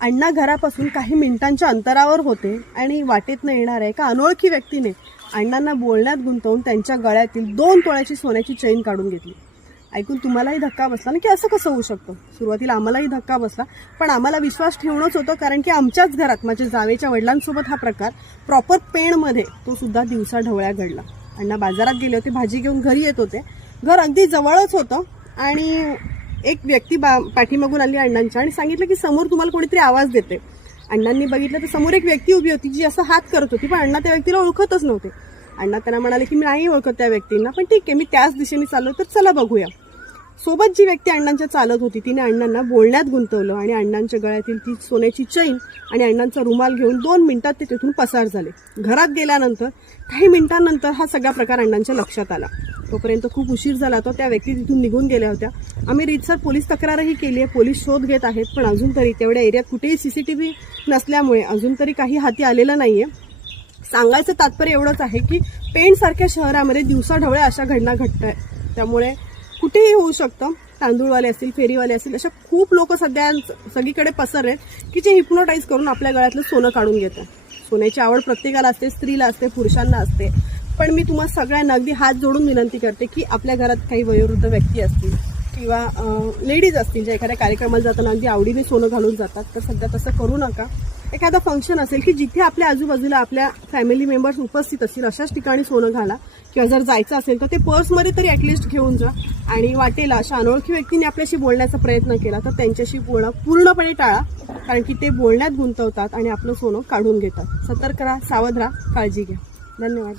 अण्णा घरापासून काही मिनिटांच्या अंतरावर होते आणि वाटेतनं येणाऱ्या एका अनोळखी व्यक्तीने अण्णांना बोलण्यात गुंतवून त्यांच्या गळ्यातील 2 तोळ्याची सोन्याची चेन काढून घेतली. ऐकून तुम्हालाही धक्का बसला ना की असं कसं होऊ शकतं. सुरुवातीला आम्हालाही धक्का बसला, पण आम्हाला विश्वास ठेवणंच होतं, कारण की आमच्याच घरात माझ्या जावेच्या वडिलांसोबत हा प्रकार प्रॉपर पेणमध्ये तो सुद्धा दिवसा ढवळ्या घडला. अण्णा बाजारात गेले होते, भाजी घेऊन घरी येत होते. घर अगदी जवळच होतं आणि एक व्यक्ती पाठीमागून आली अण्णांच्या आणि सांगितलं की समोर तुम्हाला कोणीतरी आवाज देते. अण्णांनी बघितलं तर समोर एक व्यक्ती उभी होती जी असं हात करत होती, पण अण्णा त्या व्यक्तीला ओळखतच नव्हते. अण्णा त्यांना म्हणाले की मी नाही ओळखत त्या व्यक्तींना, पण ठीक आहे मी त्याच दिशेने चाललो तर चला बघूया. सोबत जी व्यक्ती अण्णांच्या चालत होती तिने अण्णांना बोलण्यात गुंतवलं आणि अण्णांच्या गळ्यातील ती सोन्याची चैन आणि अण्णांचा रुमाल घेऊन 2 मिनिटात ते तिथून पसार झाले. घरात गेल्यानंतर काही मिनिटांनंतर हा सगळा प्रकार अण्णांच्या लक्षात आला. तोपर्यंत खूप उशीर झाला होता. त्या व्यक्ती तिथून निघून गेल्या होत्या. आम्ही रीतसर पोलीस तक्रारही केली आहे, पोलीस शोध घेत आहेत, पण अजून तरी तेवढ्या एरियात कुठेही CCTV नसल्यामुळे अजून तरी काही हाती आलेलं नाहीये. सांगायचं तात्पर्य एवढंच आहे की पेणसारख्या शहरामध्ये दिवसाढवळ्या अशा घटना घडत आहेत. त्यामुळे कुठेही होऊ शकतं. तांदूळवाले असतील, फेरीवाले असतील, अशा खूप लोक सध्या सगळीकडे पसरले की जे हिप्नोटाईज करून आपल्या गळ्यातलं सोनं काढून घेतात. सोन्याची आवड प्रत्येकाला असते, स्त्रीला असते, पुरुषांना असते. पण मी तुम्हाला सगळ्यांना अगदी हात जोडून विनंती करते की आपल्या घरात काही वयोवृद्ध व्यक्ती असतील किंवा लेडीज असतील ज्या एखाद्या कार्यक्रमाला जाताना अगदी आवडीने सोनं घालून जातात, तर सध्या तसं करू नका. एखादा फंक्शन असेल की जिथे आपल्या आजूबाजूला आपल्या फॅमिली मेंबर्स उपस्थित असतील अशाच ठिकाणी सोनं घाला, किंवा जर जायचं असेल तर ते पर्समध्ये तरी ॲटलिस्ट घेऊन जा. आणि वाटेला अशा अनोळखी व्यक्तीने आपल्याशी बोलण्याचा प्रयत्न केला तर त्यांच्याशी पूर्णपणे टाळा, कारण की ते बोलण्यात गुंतवतात आणि आपलं सोनं काढून घेतात. सतर्क राहा, सावध राहा, काळजी घ्या. धन्यवाद.